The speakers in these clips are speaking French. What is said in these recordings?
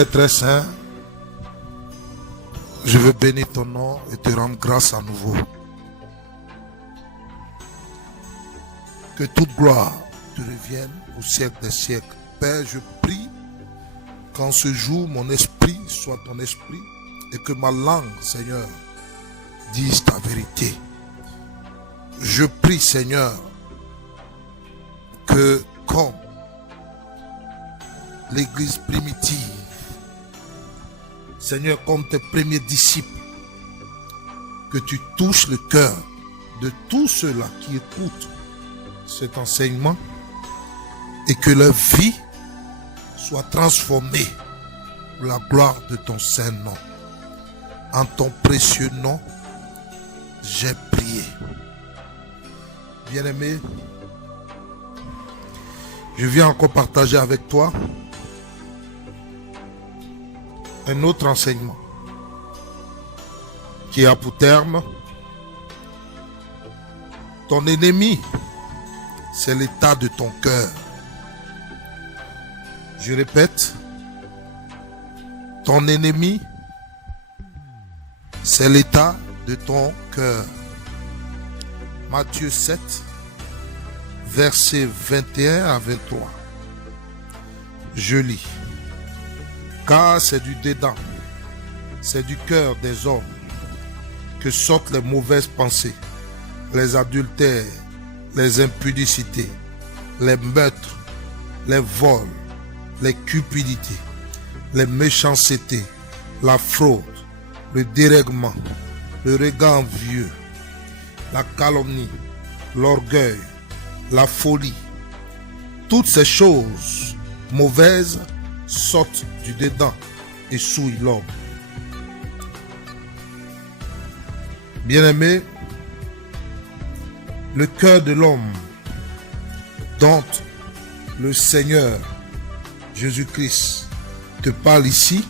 Père très saint, je veux bénir ton nom et te rendre grâce à nouveau. Que toute gloire te revienne au siècle des siècles. Père, je prie qu'en ce jour, mon esprit soit ton esprit et que ma langue, Seigneur, dise ta vérité. Je prie, Seigneur, que comme l'église primitive, Seigneur, comme tes premiers disciples, que tu touches le cœur de tous ceux-là qui écoutent cet enseignement et que leur vie soit transformée pour la gloire de ton saint nom. En ton précieux nom, j'ai prié. Bien-aimé, je viens encore partager avec toi un autre enseignement qui a pour terme: ton ennemi, c'est l'état de ton cœur. Je répète, ton ennemi, c'est l'état de ton cœur. Matthieu 7, versets 21 à 23. Je lis. Car c'est du dedans, c'est du cœur des hommes que sortent les mauvaises pensées, les adultères, les impudicités, les meurtres, les vols, les cupidités, les méchancetés, la fraude, le dérèglement, le regard envieux, la calomnie, l'orgueil, la folie. Toutes ces choses mauvaises sortent du dedans et souillent l'homme. Bien-aimé, le cœur de l'homme dont le Seigneur Jésus-Christ te parle ici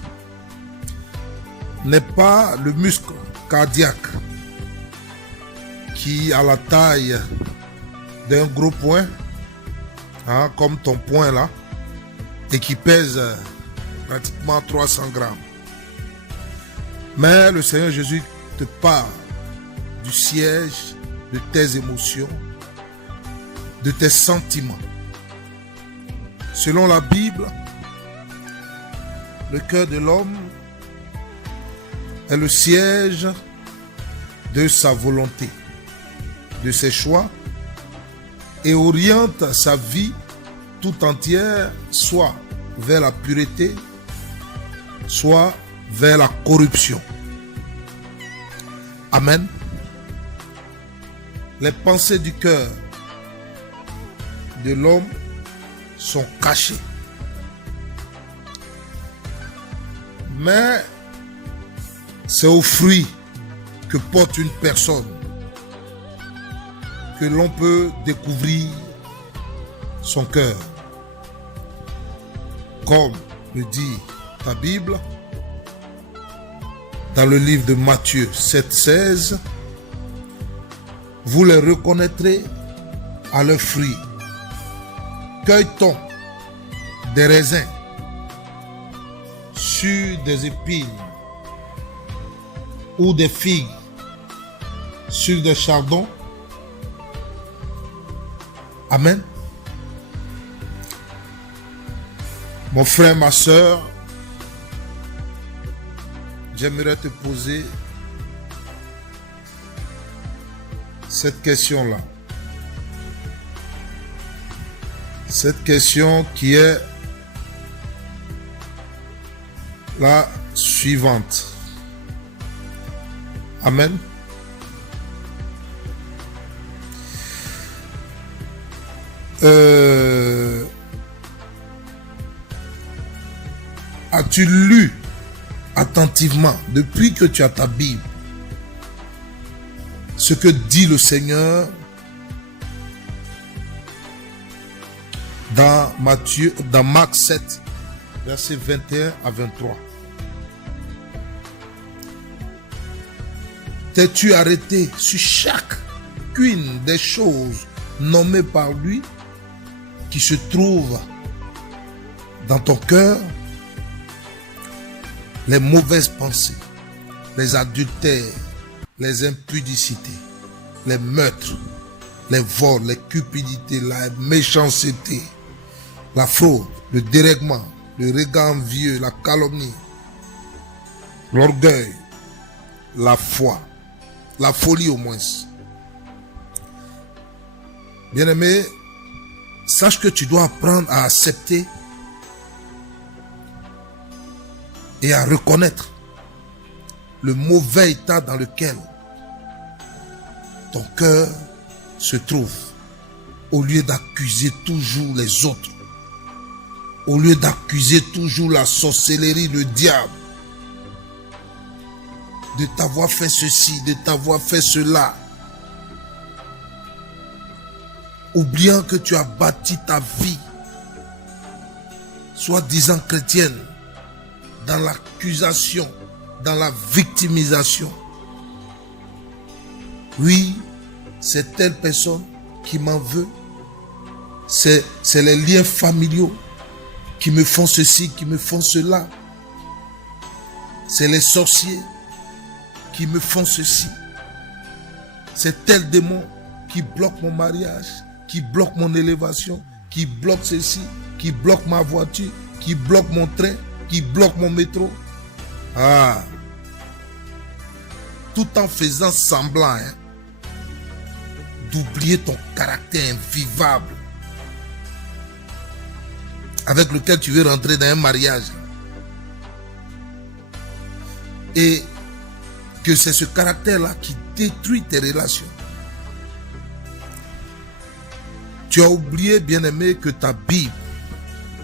n'est pas le muscle cardiaque qui a la taille d'un gros poing, comme ton poing là, et qui pèse pratiquement 300 grammes. Mais le Seigneur Jésus te parle du siège de tes émotions, de tes sentiments. Selon la Bible, le cœur de l'homme est le siège de sa volonté, de ses choix, et oriente sa vie tout entière soit vers la pureté, soit vers la corruption. Amen. Les pensées du cœur de l'homme sont cachées. Mais c'est au fruit que porte une personne que l'on peut découvrir son cœur. Comme le dit ta Bible, dans le livre de Matthieu 7,16, vous les reconnaîtrez à leurs fruits. Cueille-t-on des raisins sur des épines ou des figues sur des chardons? Amen. Mon frère, ma soeur, j'aimerais te poser cette question-là. Cette question qui est la suivante. Amen. As-tu lu attentivement, depuis que tu as ta Bible, ce que dit le Seigneur dans Marc 7, versets 21 à 23? T'es-tu arrêté sur chacune des choses nommées par lui qui se trouvent dans ton cœur? les mauvaises pensées, les adultères, les impudicités, les meurtres, les vols, les cupidités, la méchanceté, la fraude, le dérèglement, le regard envieux, la calomnie, l'orgueil, la foi, la folie au moins. Bien-aimé, sache que tu dois apprendre à accepter et à reconnaître le mauvais état dans lequel ton cœur se trouve, au lieu d'accuser toujours les autres, au lieu d'accuser toujours la sorcellerie, le diable, de t'avoir fait ceci, de t'avoir fait cela, oubliant que tu as bâti ta vie, soi-disant chrétienne, dans l'accusation, dans la victimisation. Oui, c'est telle personne qui m'en veut. C'est les liens familiaux qui me font ceci, qui me font cela. C'est les sorciers qui me font ceci. C'est tel démon qui bloque mon mariage, qui bloque mon élévation, qui bloque ceci, qui bloque ma voiture, qui bloque mon train, qui bloque mon métro. Ah! Tout en faisant semblant d'oublier ton caractère invivable avec lequel tu veux rentrer dans un mariage. Et que c'est ce caractère-là qui détruit tes relations. Tu as oublié, bien-aimé, que ta Bible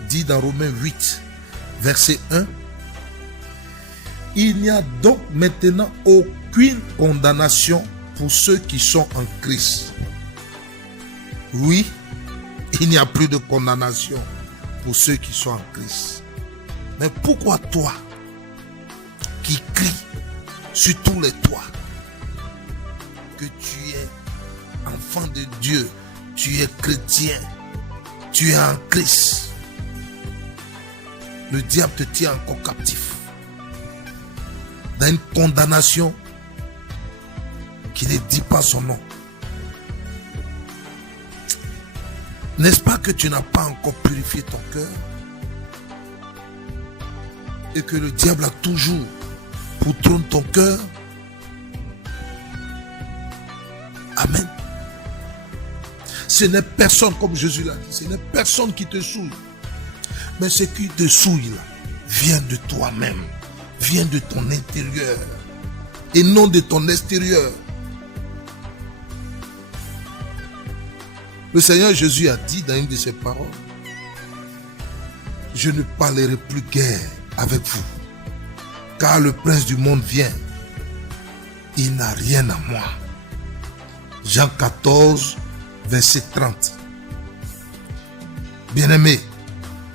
dit dans Romains 8, verset 1, il n'y a donc maintenant aucune condamnation pour ceux qui sont en Christ. Oui, il n'y a plus de condamnation pour ceux qui sont en Christ. Mais pourquoi toi, qui cries sur tous les toits que tu es enfant de Dieu, tu es chrétien, tu es en Christ, le diable te tient encore captif dans une condamnation qui ne dit pas son nom? N'est-ce pas que tu n'as pas encore purifié ton cœur et que le diable a toujours pour trône ton cœur? Amen. Ce n'est personne, comme Jésus l'a dit, ce n'est personne qui te souille. Mais ce qui te souille là, vient de toi-même, vient de ton intérieur et non de ton extérieur. Le Seigneur Jésus a dit dans une de ses paroles, je ne parlerai plus guère avec vous, car le prince du monde vient. Il n'a rien à moi. Jean 14, verset 30. Bien-aimé,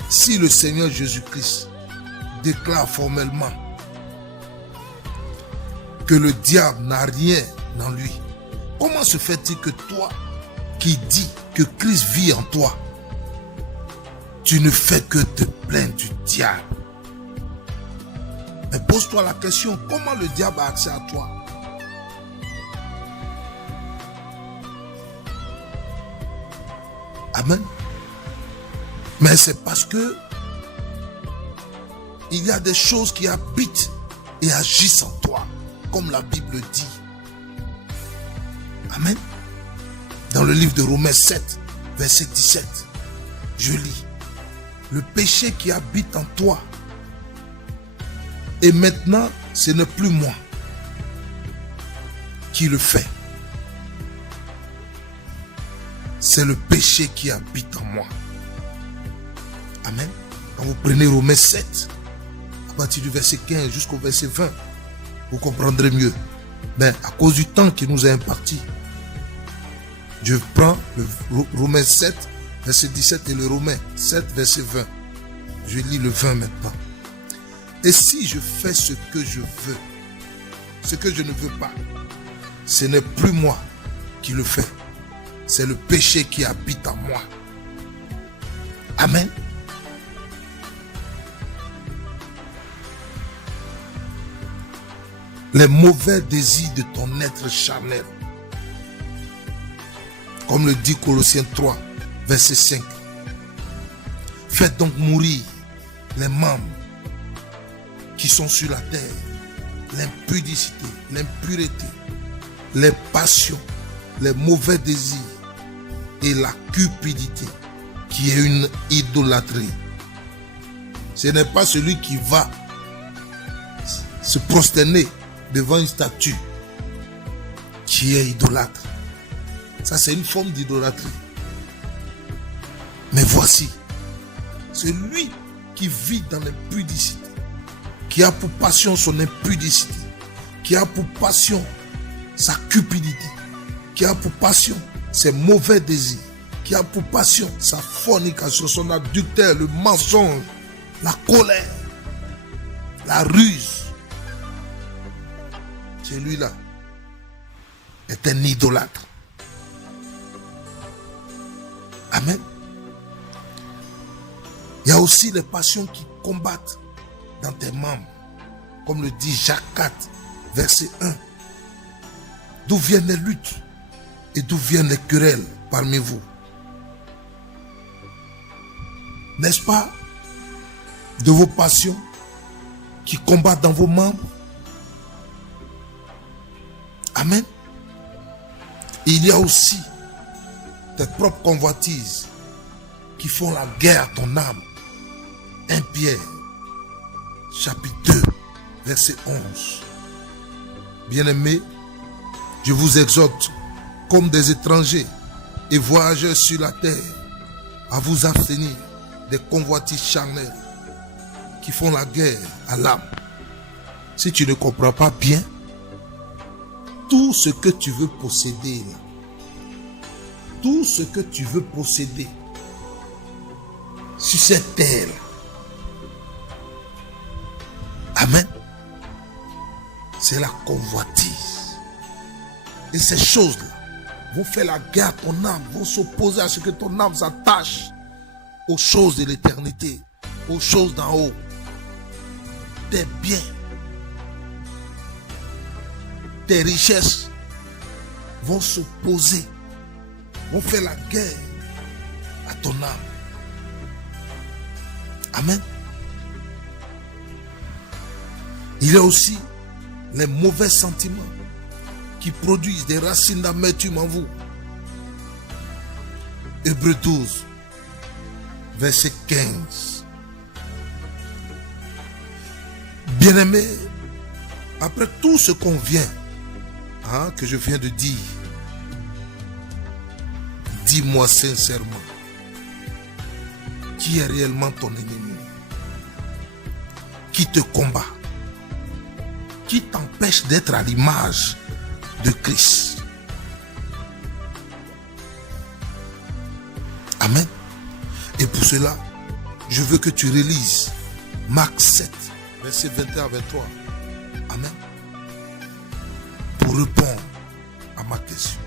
si le Seigneur Jésus-Christ déclare formellement que le diable n'a rien en lui, comment se fait-il que toi, qui dis que Christ vit en toi, tu ne fais que te plaindre du diable? Mais pose-toi la question, comment le diable a accès à toi? Amen. Mais c'est parce que il y a des choses qui habitent et agissent en toi, comme la Bible dit. Amen. Dans le livre de Romains 7, verset 17, je lis, le péché qui habite en toi, et maintenant ce n'est plus moi qui le fais, c'est le péché qui habite en moi. Amen. Quand vous prenez Romains 7, à partir du verset 15 jusqu'au verset 20, vous comprendrez mieux. Mais à cause du temps qui nous est imparti, je prends le Romains 7, verset 17 et le Romains 7, verset 20. Je lis le 20 maintenant. Et si je fais ce que je veux, ce que je ne veux pas, ce n'est plus moi qui le fais. C'est le péché qui habite en moi. Amen. les mauvais désirs de ton être charnel. Comme le dit Colossiens 3, verset 5. Faites donc mourir les membres qui sont sur la terre, l'impudicité, l'impureté, les passions, les mauvais désirs et la cupidité, qui est une idolâtrie. Ce n'est pas celui qui va se prosterner devant une statue qui est idolâtre. Ça, c'est une forme d'idolâtrie. Mais voici, celui qui vit dans l'impudicité, qui a pour passion son impudicité, qui a pour passion sa cupidité, qui a pour passion ses mauvais désirs, qui a pour passion sa fornication, son adultère, le mensonge, la colère, la ruse. Celui-là est un idolâtre. Amen. Il y a aussi les passions qui combattent dans tes membres, comme le dit Jacques 4, verset 1. D'où viennent les luttes et d'où viennent les querelles parmi vous? N'est-ce pas de vos passions qui combattent dans vos membres? Amen. Et il y a aussi tes propres convoitises qui font la guerre à ton âme. 1 Pierre, chapitre 2, verset 11. Bien-aimés, je vous exhorte, comme des étrangers et voyageurs sur la terre, à vous abstenir des convoitises charnelles qui font la guerre à l'âme. Si tu ne comprends pas bien, tout ce que tu veux posséder, tout ce que tu veux posséder sur cette terre, amen, c'est la convoitise. Et ces choses-là vont faire la guerre à ton âme, vont s'opposer à ce que ton âme s'attache aux choses de l'éternité, aux choses d'en haut. Tes biens, tes richesses vont s'opposer, vont faire la guerre à ton âme. Amen. Il y a aussi les mauvais sentiments qui produisent des racines d'amertume en vous. Hébreux 12, verset 15. Bien-aimés, après tout ce qu'on vient, que je viens de dire, dis-moi sincèrement, qui est réellement ton ennemi? Qui te combat? Qui t'empêche d'être à l'image de Christ? Amen. Et pour cela, je veux que tu relises Marc 7, verset 21 à 23. Amen. Pour répondre à ma question.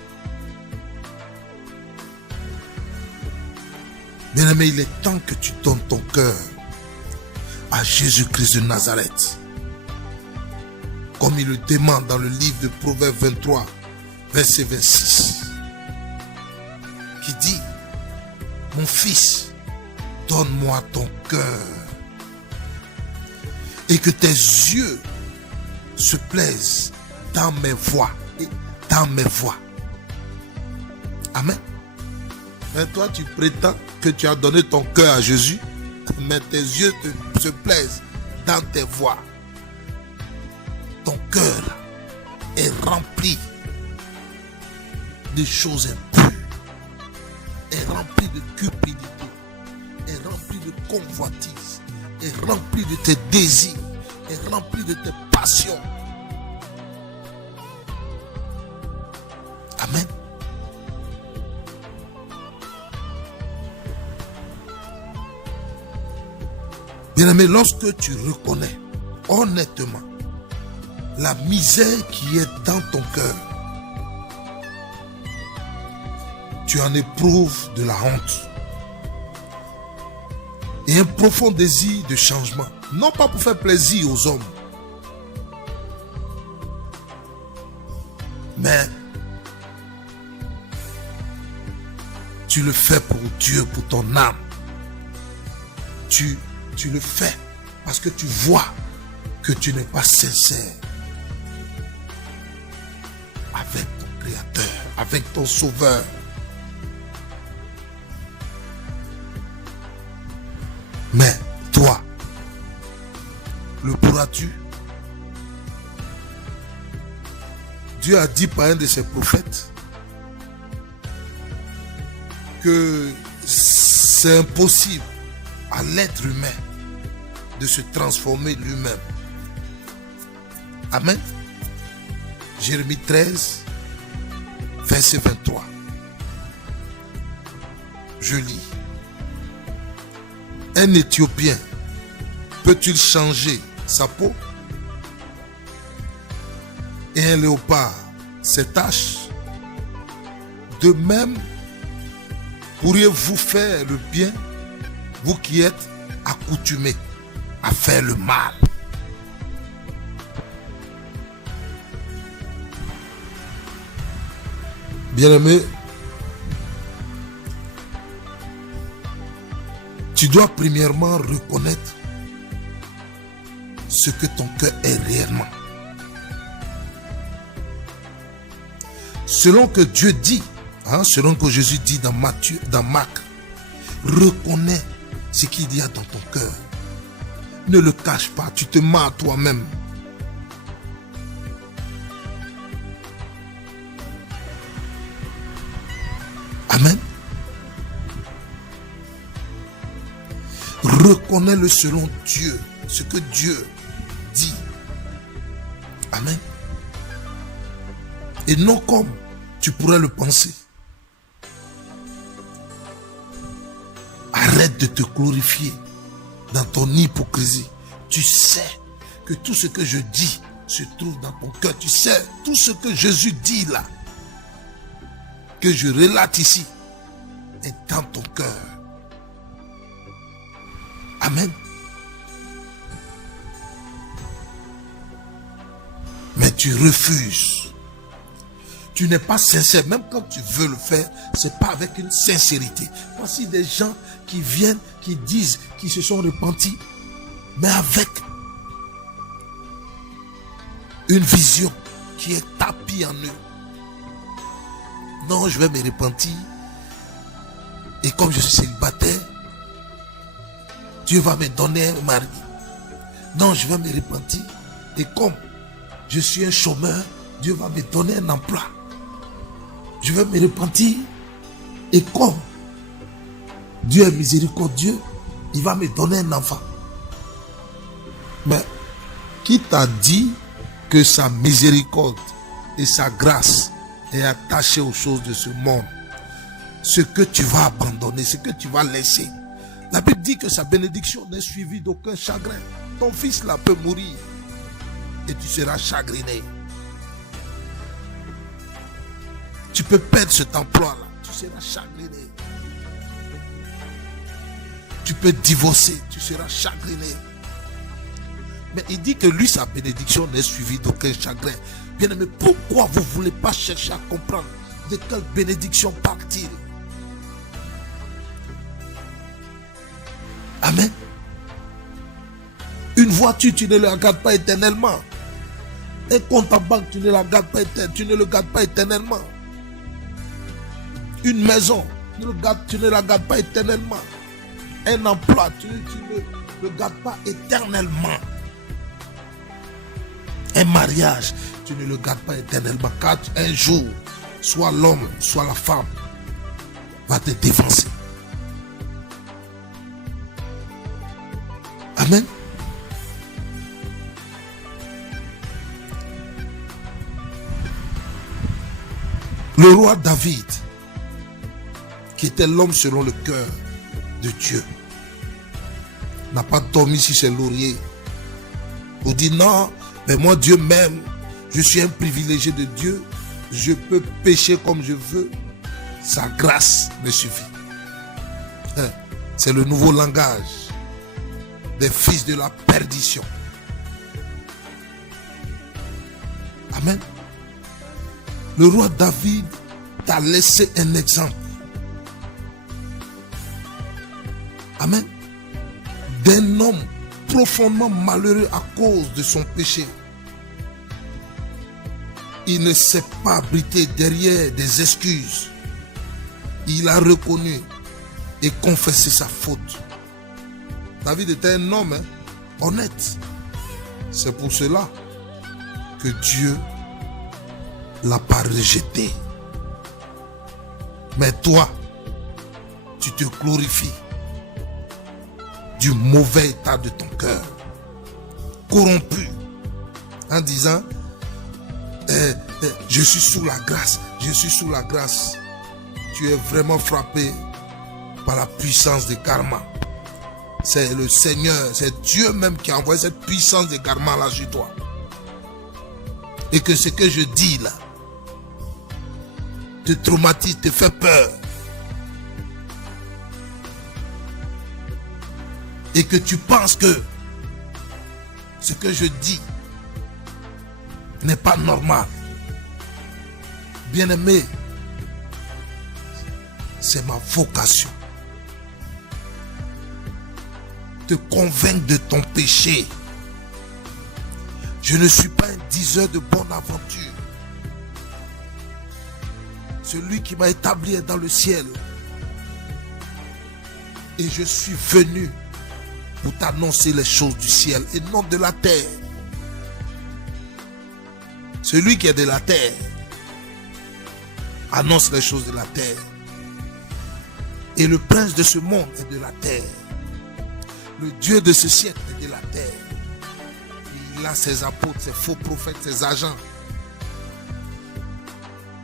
Bien-aimé, il est temps que tu donnes ton cœur à Jésus-Christ de Nazareth. Comme il le demande dans le livre de Proverbes 23, verset 26. Qui dit: mon fils, donne-moi ton cœur. Et que tes yeux se plaisent dans mes voies et dans mes voies. Amen. Et toi, tu prétends que tu as donné ton cœur à Jésus, mais tes yeux se plaisent dans tes voies. Ton cœur est rempli de choses impures, est rempli de cupidité, est rempli de convoitise, est rempli de tes désirs, est rempli de tes passions. Amen. Bien-aimé, lorsque tu reconnais honnêtement la misère qui est dans ton cœur, tu en éprouves de la honte et un profond désir de changement, non pas pour faire plaisir aux hommes, tu le fais pour Dieu, pour ton âme. Tu le fais parce que tu vois que tu n'es pas sincère avec ton Créateur, avec ton Sauveur. Mais toi, le pourras-tu? Dieu a dit par un de ses prophètes que c'est impossible à l'être humain de se transformer lui-même. Amen. Jérémie 13, verset 23. Je lis. Un Éthiopien peut-il changer sa peau? Et un léopard ses taches? De même, pourriez-vous faire le bien, vous qui êtes accoutumés à faire le mal? Bien-aimé, tu dois premièrement reconnaître ce que ton cœur est réellement. Selon que Dieu dit, selon que Jésus dit dans Marc, reconnais ce qu'il y a dans ton cœur. Ne le cache pas, tu te mens à toi-même. Amen. Reconnais-le selon Dieu, ce que Dieu dit. Amen. Et non comme tu pourrais le penser. Arrête de te glorifier dans ton hypocrisie. Tu sais que tout ce que je dis se trouve dans ton cœur. Tu sais tout ce que Jésus dit là, que je relate ici, est dans ton cœur. Amen. Mais tu refuses. Tu n'es pas sincère. Même quand tu veux le faire, c'est pas avec une sincérité. Voici des gens qui viennent, qui disent qu'ils se sont repentis, mais avec une vision qui est tapie en eux. Non, je vais me repentir. Et comme je suis célibataire, Dieu va me donner un mari. Non, je vais me repentir. Et comme je suis un chômeur, Dieu va me donner un emploi. Je vais me repentir. Et comme Dieu est miséricordieux, il va me donner un enfant. Mais qui t'a dit que sa miséricorde et sa grâce est attachée aux choses de ce monde? Ce que tu vas abandonner, ce que tu vas laisser. La Bible dit que sa bénédiction n'est suivie d'aucun chagrin. Ton fils là peut mourir et tu seras chagriné. Tu peux perdre cet emploi-là, tu seras chagriné. Tu peux divorcer, tu seras chagriné. Mais il dit que lui, sa bénédiction n'est suivie d'aucun chagrin. Bien aimé, pourquoi vous ne voulez pas chercher à comprendre de quelle bénédiction parle-t-il? Amen. Une voiture, tu ne la gardes pas éternellement. Un compte en banque, tu ne la gardes pas éternellement. Tu ne le gardes pas éternellement. Une maison, tu ne la gardes pas éternellement. Un emploi, tu ne le gardes pas éternellement. Un mariage, tu ne le gardes pas éternellement. Car un jour, soit l'homme, soit la femme va te défoncer. Amen. Le roi David, qui était l'homme selon le cœur de Dieu, n'a pas dormi sur ses lauriers pour dire non, mais moi Dieu m'aime, je suis un privilégié de Dieu, je peux pécher comme je veux, sa grâce me suffit. C'est le nouveau langage des fils de la perdition. Amen. Le roi David t'a laissé un exemple. Amen. D'un homme profondément malheureux à cause de son péché. Il ne s'est pas abrité derrière des excuses. Il a reconnu et confessé sa faute. David était un homme honnête. C'est pour cela que Dieu l'a pas rejeté. Mais toi, tu te glorifies du mauvais état de ton cœur, corrompu, en disant je suis sous la grâce, je suis sous la grâce. Tu es vraiment frappé par la puissance de karma. C'est le Seigneur, c'est Dieu même qui a envoyé cette puissance de karma là sur toi. Et que ce que je dis là te traumatise, te fait peur. Et que tu penses que ce que je dis n'est pas normal. Bien-aimé, c'est ma vocation. Te convaincre de ton péché. Je ne suis pas un diseur de bonne aventure. Celui qui m'a établi est dans le ciel. Et je suis venu pour t'annoncer les choses du ciel et non de la terre. Celui qui est de la terre annonce les choses de la terre. Et le prince de ce monde est de la terre. Le Dieu de ce siècle est de la terre. Il a ses apôtres, ses faux prophètes, ses agents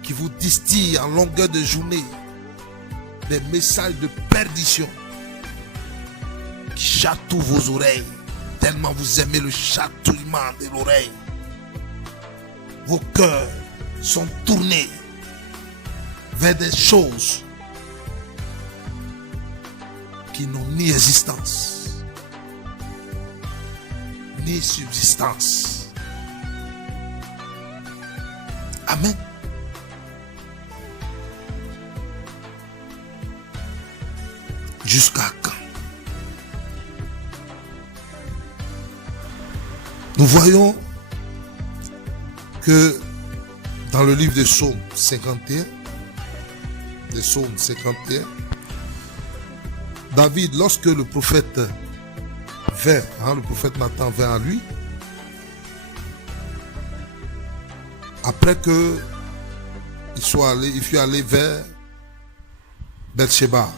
qui vous distillent en longueur de journée des messages de perdition qui chatouillent vos oreilles tellement vous aimez le chatouillement de l'oreille. Vos cœurs sont tournés vers des choses qui n'ont ni existence ni subsistance. Amen. Jusqu'à quand? Nous voyons que dans le livre des Psaumes 51, David, lorsque le prophète vint, le prophète Nathan vint à lui, après que il fut allé vers Bathsheba.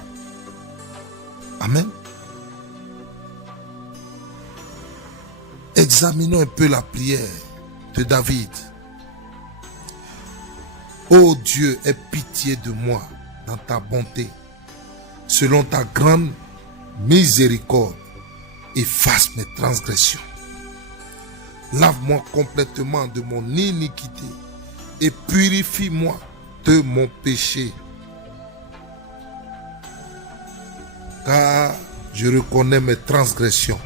Amen. Examinons un peu la prière de David. Ô Dieu, aie pitié de moi dans ta bonté. Selon ta grande miséricorde, efface mes transgressions. Lave-moi complètement de mon iniquité et purifie-moi de mon péché. Car je reconnais mes transgressions.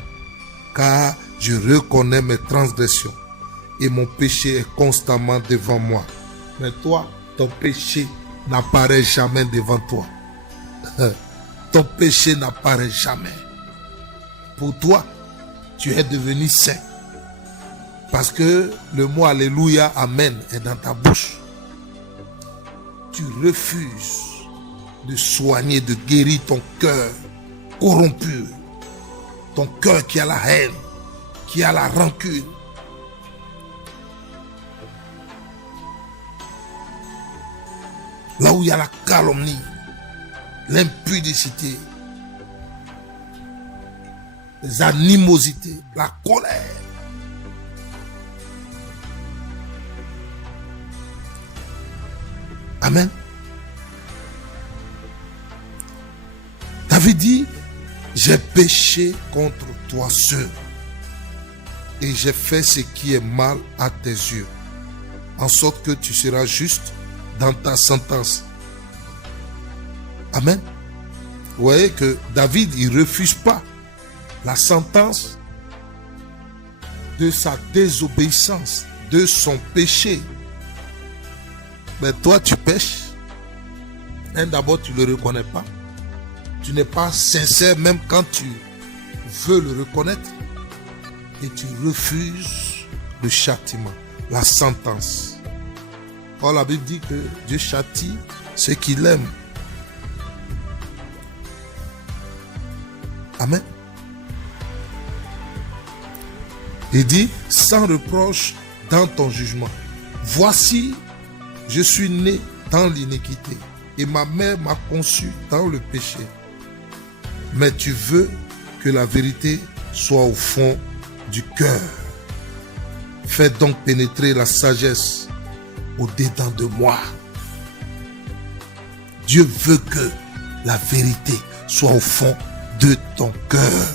Et mon péché est constamment devant moi. Mais toi, ton péché n'apparaît jamais devant toi. Ton péché n'apparaît jamais. Pour toi, tu es devenu saint. Parce que le mot Alléluia, Amen est dans ta bouche. Tu refuses de soigner, de guérir ton cœur corrompu. Ton cœur qui a la haine, qui a la rancune. Là où il y a la calomnie, l'impudicité, les animosités, la colère. Amen. David dit, j'ai péché contre toi seul et j'ai fait ce qui est mal à tes yeux, en sorte que tu seras juste dans ta sentence. Amen. Vous voyez que David, il refuse pas la sentence de sa désobéissance, de son péché. Mais toi, tu pêches. D'abord, tu ne le reconnais pas. tu n'es pas sincère même quand tu veux le reconnaître et tu refuses le châtiment, la sentence. Or, la Bible dit que Dieu châtie ceux qu'il aime. Amen. Il dit, sans reproche dans ton jugement. Voici, je suis né dans l'iniquité et ma mère m'a conçu dans le péché. Mais tu veux que la vérité soit au fond du cœur. Fais donc pénétrer la sagesse au-dedans de moi. Dieu veut que la vérité soit au fond de ton cœur.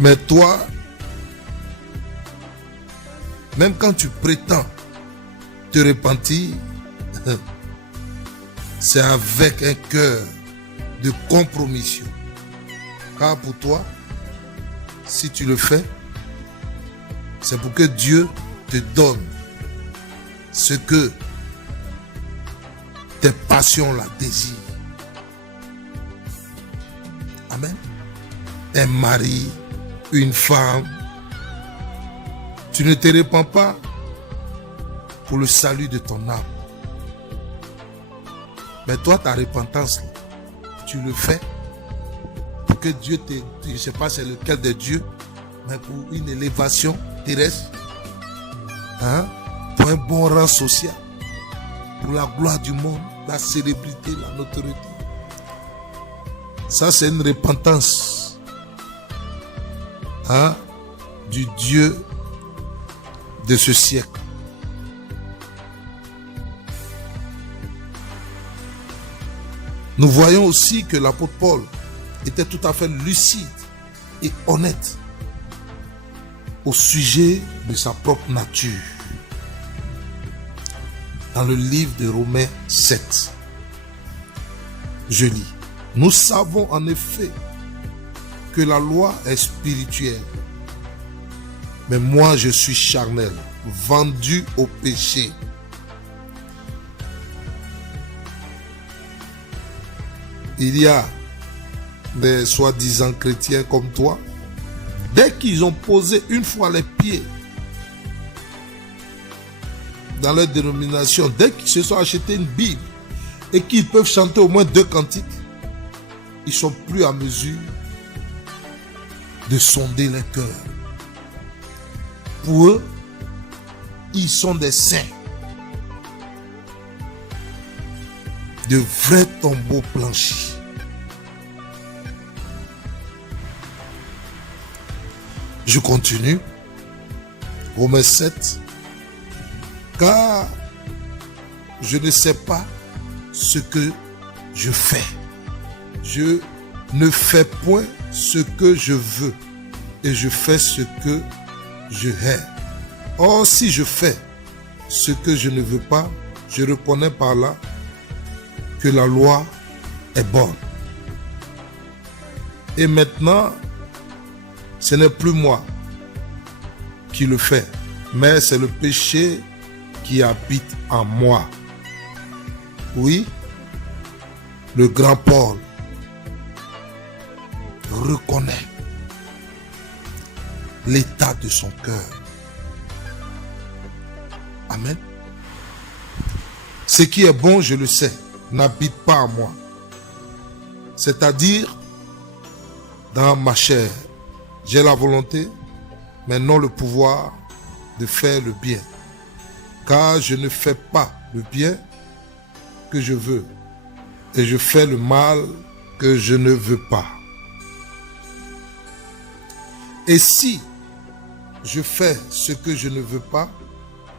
Mais toi, même quand tu prétends te repentir, c'est avec un cœur de compromission. Car pour toi, si tu le fais, c'est pour que Dieu te donne ce que tes passions la désirent. Amen. Un mari, une femme. Tu ne te répands pas pour le salut de ton âme. Mais toi, ta repentance, tu le fais pour que Dieu te... Je ne sais pas c'est lequel de Dieu, mais pour une élévation terrestre, pour un bon rang social, pour la gloire du monde, la célébrité, la notoriété. Ça, c'est une repentance du Dieu de ce siècle. Nous voyons aussi que l'apôtre Paul était tout à fait lucide et honnête au sujet de sa propre nature. Dans le livre de Romains 7, je lis: nous savons en effet que la loi est spirituelle, mais moi je suis charnel, vendu au péché. Il y a des soi-disant chrétiens comme toi, dès qu'ils ont posé une fois les pieds dans leur dénomination, dès qu'ils se sont achetés une Bible et qu'ils peuvent chanter au moins 2 cantiques, ils ne sont plus à mesure de sonder les cœurs. Pour eux, ils sont des saints, de vrais tombeaux blanchis. Je continue. Romains 7. Car je ne sais pas ce que je fais. Je ne fais point ce que je veux et je fais ce que je hais. Or, si je fais ce que je ne veux pas, je reconnais par là que la loi est bonne. Et maintenant, ce n'est plus moi qui le fais, mais c'est le péché qui habite en moi. Oui, le grand Paul reconnaît l'état de son cœur. Amen. Ce qui est bon, je le sais, n'habite pas en moi. C'est-à-dire dans ma chair. J'ai la volonté, mais non le pouvoir de faire le bien. Car je ne fais pas le bien que je veux, et je fais le mal que je ne veux pas. Et si je fais ce que je ne veux pas,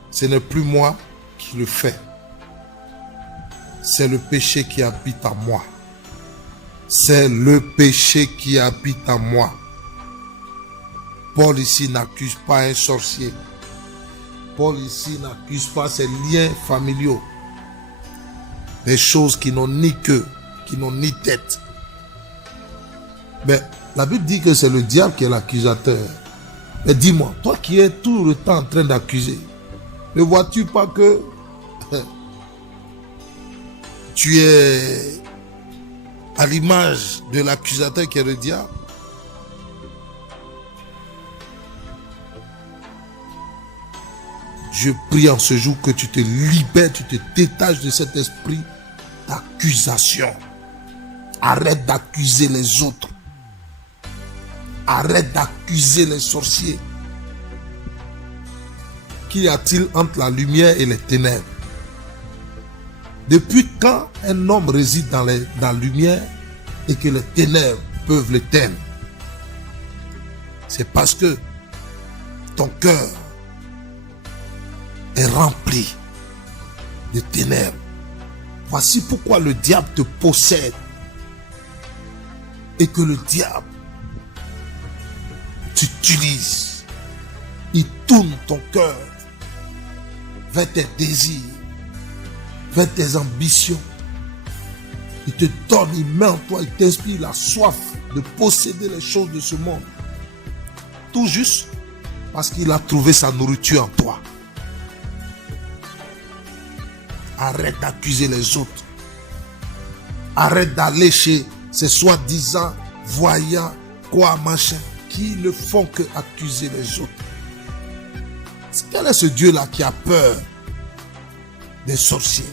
ce n'est plus moi qui le fais. C'est le péché qui habite en moi. C'est le péché qui habite en moi. Paul ici n'accuse pas un sorcier. Paul ici n'accuse pas ses liens familiaux. Des choses qui n'ont ni queue, qui n'ont ni tête. Mais la Bible dit que c'est le diable qui est l'accusateur. Mais dis-moi, toi qui es tout le temps en train d'accuser, ne vois-tu pas que tu es à l'image de l'accusateur qui est le diable, je prie en ce jour que tu te libères, tu te détaches de cet esprit d'accusation. Arrête d'accuser les autres. Arrête d'accuser les sorciers. Qu'y a-t-il entre la lumière et les ténèbres? Depuis quand un homme réside dans la lumière et que les ténèbres peuvent l'éteindre? C'est parce que ton cœur est rempli de ténèbres. Voici pourquoi le diable te possède et que le diable t'utilise. Il tourne ton cœur vers tes désirs, vers tes ambitions. Il te donne, il met en toi, il t'inspire la soif de posséder les choses de ce monde. Tout juste parce qu'il a trouvé sa nourriture en toi. Arrête d'accuser les autres. Arrête d'aller chez ces soi-disant voyants, quoi, machin, qui ne font que accuser les autres. Quel est ce Dieu-là qui a peur des sorciers?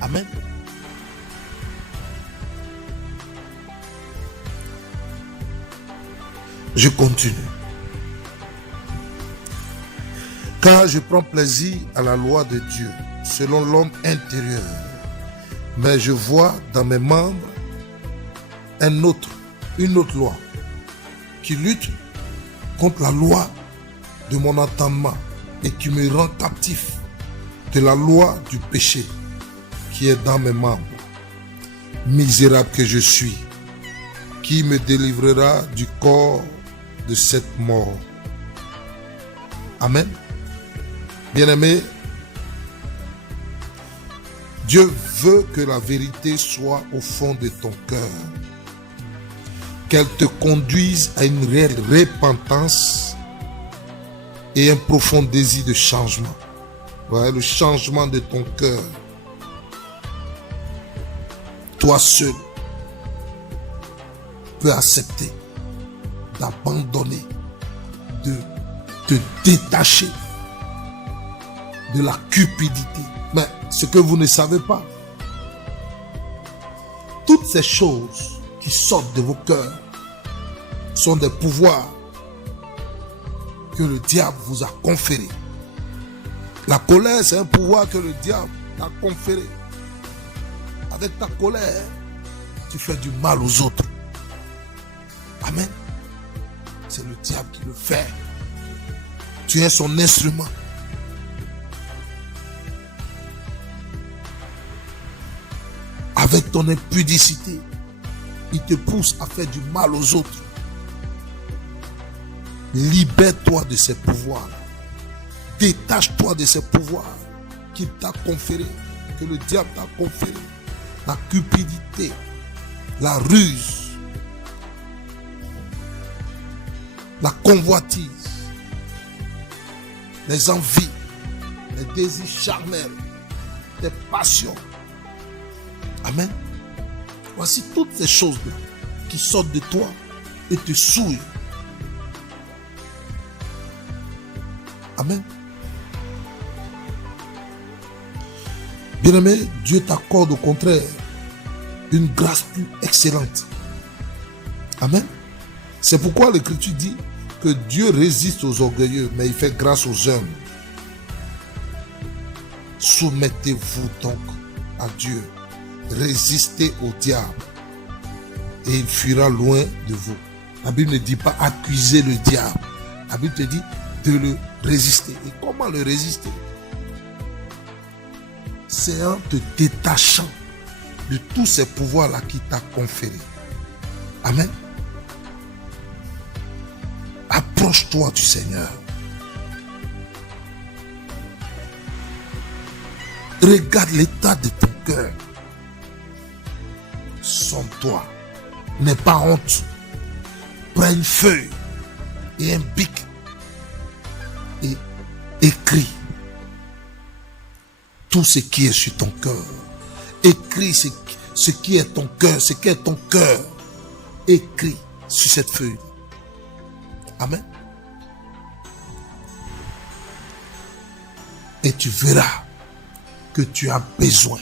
Amen. Je continue. Car je prends plaisir à la loi de Dieu, selon l'homme intérieur. Mais je vois dans mes membres une autre loi qui lutte contre la loi de mon entendement et qui me rend captif de la loi du péché qui est dans mes membres. Misérable que je suis, qui me délivrera du corps de cette mort? Amen. Bien-aimé, Dieu veut que la vérité soit au fond de ton cœur, qu'elle te conduise à une réelle repentance et un profond désir de changement. Voilà, le changement de ton cœur. Toi seul peux accepter d'abandonner, de te détacher de la cupidité. Mais ce que vous ne savez pas, toutes ces choses qui sortent de vos cœurs sont des pouvoirs que le diable vous a conférés. La colère, c'est un pouvoir que le diable t'a conféré. Avec ta colère, tu fais du mal aux autres. Amen. C'est le diable qui le fait. Tu es son instrument. Avec ton impudicité, il te pousse à faire du mal aux autres. Libère-toi de ces pouvoirs. Détache-toi de ces pouvoirs qu'il t'a conférés, que le diable t'a conféré. La cupidité, la ruse, la convoitise, les envies, les désirs charnels, les passions. Amen. Voici toutes ces choses-là qui sortent de toi et te souillent. Amen. Bien-aimé, Dieu t'accorde au contraire une grâce plus excellente. Amen. C'est pourquoi l'Écriture dit que Dieu résiste aux orgueilleux, mais il fait grâce aux hommes. Soumettez-vous donc à Dieu. Résistez au diable et il fuira loin de vous. La Bible ne dit pas accuser le diable. La Bible te dit de le résister. Et comment le résister? C'est en te détachant de tous ces pouvoirs-là qui t'a conféré. Amen. Approche-toi du Seigneur. Regarde l'état de ton cœur. Sonne-toi. N'aie pas honte. Prends une feuille et un bic et écris tout ce qui est sur ton cœur. Écris ce qui est ton cœur, ce qui est ton cœur. Écris sur cette feuille. Amen. Et tu verras que tu as besoin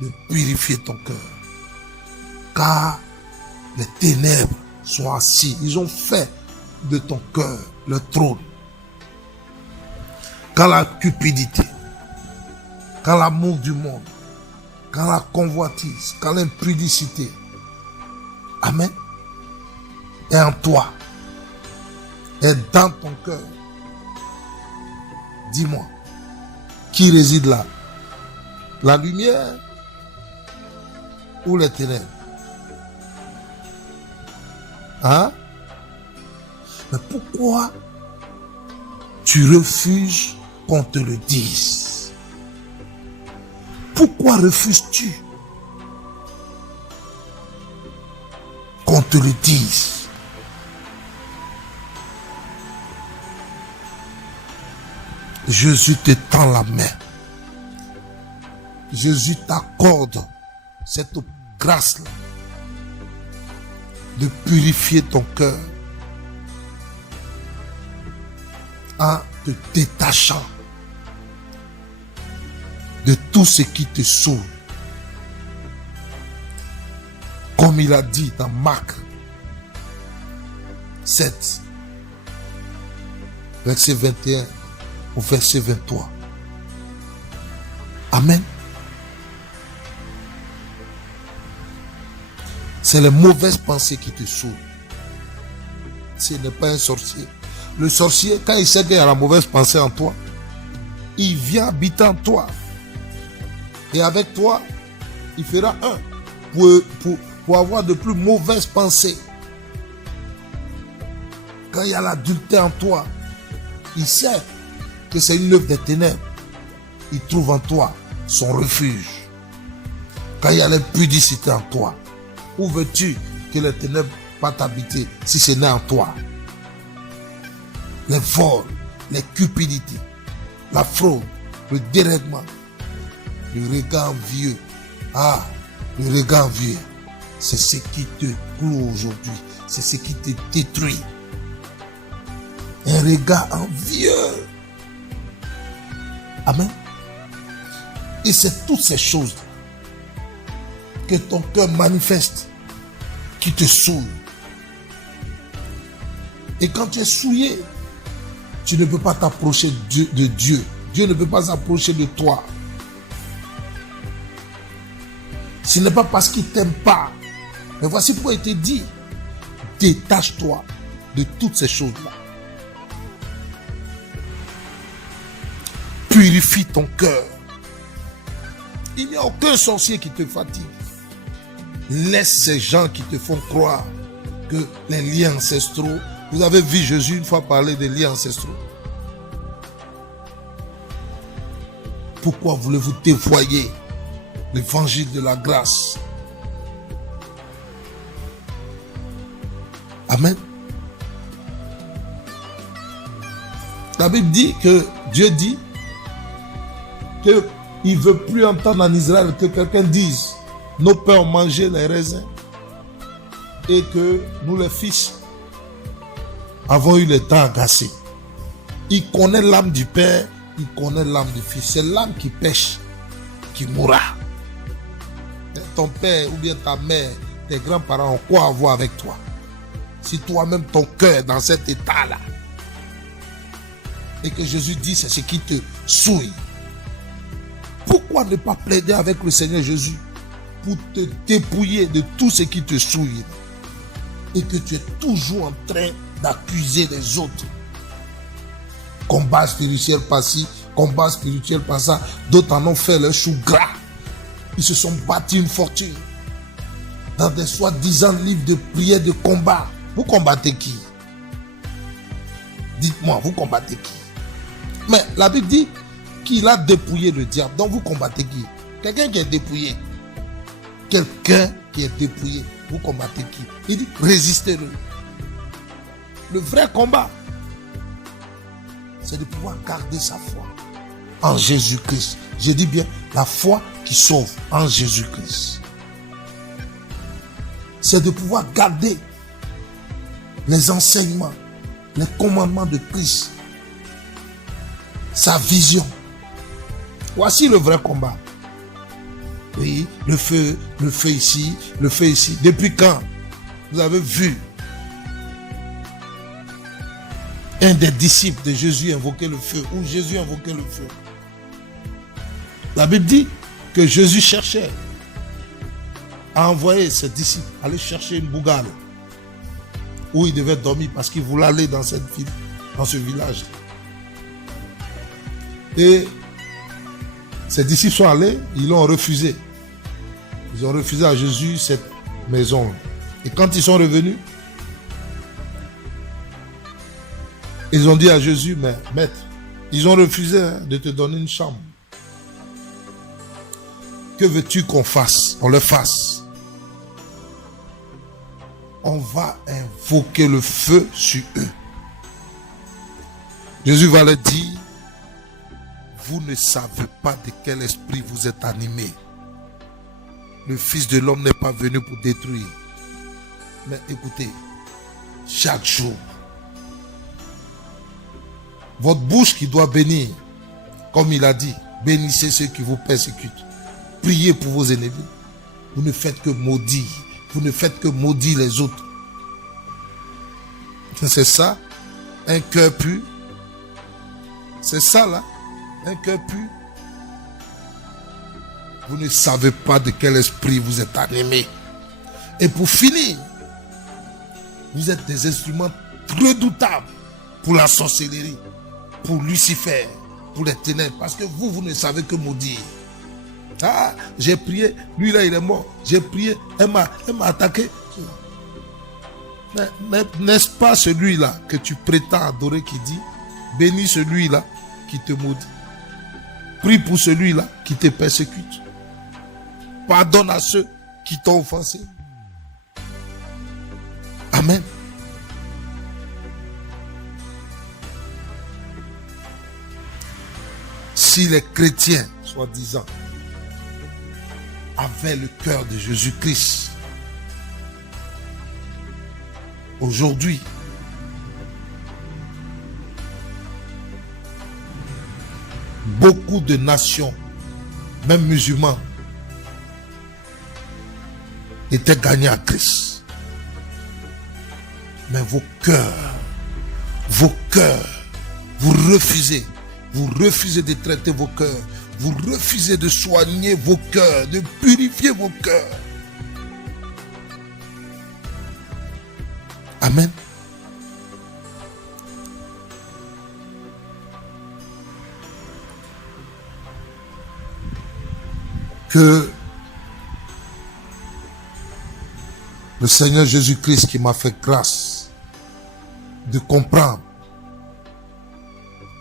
de purifier ton cœur. Car les ténèbres sont assis. Ils ont fait de ton cœur le trône. Quand la cupidité, quand l'amour du monde, quand la convoitise, quand l'impudicité, amen, est en toi, est dans ton cœur. Dis-moi, qui réside là? La lumière ou les ténèbres? Hein? Mais pourquoi tu refuses qu'on te le dise? Pourquoi refuses-tu qu'on te le dise? Jésus te tend la main. Jésus t'accorde cette grâce-là de purifier ton cœur en te détachant de tout ce qui te saoule. Comme il a dit dans Marc 7, verset 21 au verset 23. Amen. C'est les mauvaises pensées qui te saoulent. Ce n'est pas un sorcier. Le sorcier, quand il sait qu'il y a la mauvaise pensée en toi, il vient habiter en toi. Et avec toi, il fera un pour avoir de plus mauvaises pensées. Quand il y a l'adultère en toi, il sait que c'est une œuvre des ténèbres. Il trouve en toi son refuge. Quand il y a l'impudicité en toi, où veux-tu que les ténèbres pas t'habiter si ce n'est en toi? Les vols, les cupidités, la fraude, le dérèglement, le regard envieux. Ah, le regard envieux, c'est ce qui te cloue aujourd'hui. C'est ce qui te détruit. Un regard envieux. Amen. Et c'est toutes ces choses que ton cœur manifeste qui te souille. Et quand tu es souillé, tu ne peux pas t'approcher de Dieu. Dieu ne peut pas s'approcher de toi. Ce n'est pas parce qu'il ne t'aime pas. Mais voici pourquoi il te dit, détache-toi de toutes ces choses-là. Purifie ton cœur. Il n'y a aucun sorcier qui te fatigue. Laisse ces gens qui te font croire que les liens ancestraux... Vous avez vu Jésus une fois parler des liens ancestraux. Pourquoi voulez-vous dévoyer l'évangile de la grâce? Amen. La Bible dit que Dieu dit qu'il ne veut plus entendre en Israël que quelqu'un dise: nos pères ont mangé les raisins et que nous les fils avons eu le temps agacé. Il connaît l'âme du père, il connaît l'âme du fils. C'est l'âme qui pêche qui mourra. Ton père ou bien ta mère, tes grands-parents ont quoi à voir avec toi? Si toi-même ton cœur est dans cet état-là, et que Jésus dit c'est ce qui te souille, pourquoi ne pas plaider avec le Seigneur Jésus pour te dépouiller de tout ce qui te souille et que tu es toujours en train d'accuser les autres? Combat spirituel par-ci, combat spirituel par-ça. D'autres en ont fait leur chou gras. Ils se sont bâtis une fortune dans des soi-disant livres de prière, de combat. Vous combattez qui? Dites-moi, vous combattez qui? Mais la Bible dit qu'il a dépouillé le diable. Donc vous combattez qui? Quelqu'un qui est dépouillé. Quelqu'un qui est dépouillé. Vous combattez qui? Il dit résistez-le. Le vrai combat, c'est de pouvoir garder sa foi. en Jésus-Christ. Je dis bien la foi qui sauve en Jésus-Christ. C'est de pouvoir garder les enseignements, les commandements de Christ, sa vision. Voici le vrai combat. Oui, le feu ici, le feu ici. Depuis quand vous avez vu un des disciples de Jésus invoquer le feu, ou Jésus invoquait le feu? La Bible dit que Jésus cherchait à envoyer ses disciples aller chercher une bougale où il devait dormir parce qu'il voulait aller dans cette ville, dans ce village. Et ses disciples sont allés, ils l'ont refusé. Ils ont refusé à Jésus cette maison. Et quand ils sont revenus, ils ont dit à Jésus, mais maître, ils ont refusé de te donner une chambre. Que veux-tu qu'on fasse? On le fasse. On va invoquer le feu sur eux. Jésus va leur dire, vous ne savez pas de quel esprit vous êtes animés. Le Fils de l'homme n'est pas venu pour détruire. Mais écoutez, chaque jour, votre bouche qui doit bénir, comme il a dit, bénissez ceux qui vous persécutent. Priez pour vos ennemis. Vous ne faites que maudire. Vous ne faites que maudire les autres. C'est ça, un cœur pur. C'est ça là, un cœur pur. Vous ne savez pas de quel esprit vous êtes animés. Et pour finir, vous êtes des instruments redoutables pour la sorcellerie, pour Lucifer, pour les ténèbres. Parce que vous ne savez que maudire. Ah, j'ai prié, lui là il est mort. J'ai prié, elle m'a attaqué. N'est-ce pas celui-là que tu prétends adorer qui dit, bénis celui-là qui te maudit. Prie pour celui-là qui te persécute. Pardonne à ceux qui t'ont offensé. Amen. Si les chrétiens, soi-disant, avaient le cœur de Jésus-Christ, aujourd'hui, beaucoup de nations, même musulmans, étaient gagnés à Christ. Mais vos cœurs, vous refusez de traiter vos cœurs, vous refusez de soigner vos cœurs, de purifier vos cœurs. Amen. Que le Seigneur Jésus-Christ qui m'a fait grâce de comprendre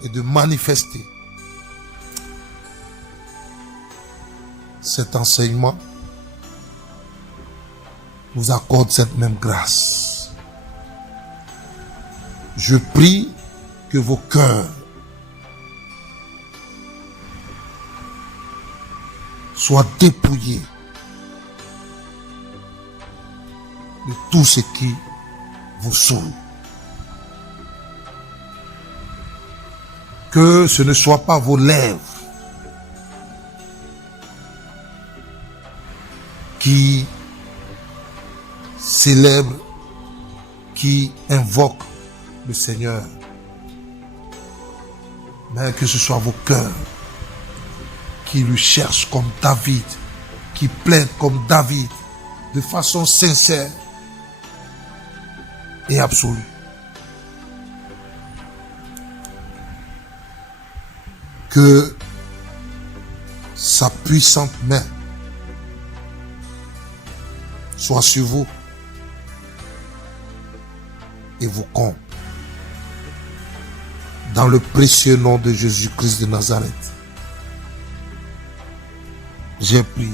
et de manifester cet enseignement vous accorde cette même grâce. Je prie que vos cœurs soient dépouillés de tout ce qui vous saoule. Que ce ne soit pas vos lèvres qui célèbrent, qui invoquent le Seigneur, mais que ce soit vos cœurs qui lui cherchent comme David, qui plaident comme David, de façon sincère et absolue. Que sa puissante main soit sur vous et vous comble. Dans le précieux nom de Jésus-Christ de Nazareth, j'ai prié.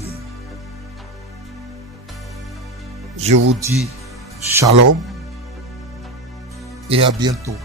Je vous dis shalom et à bientôt.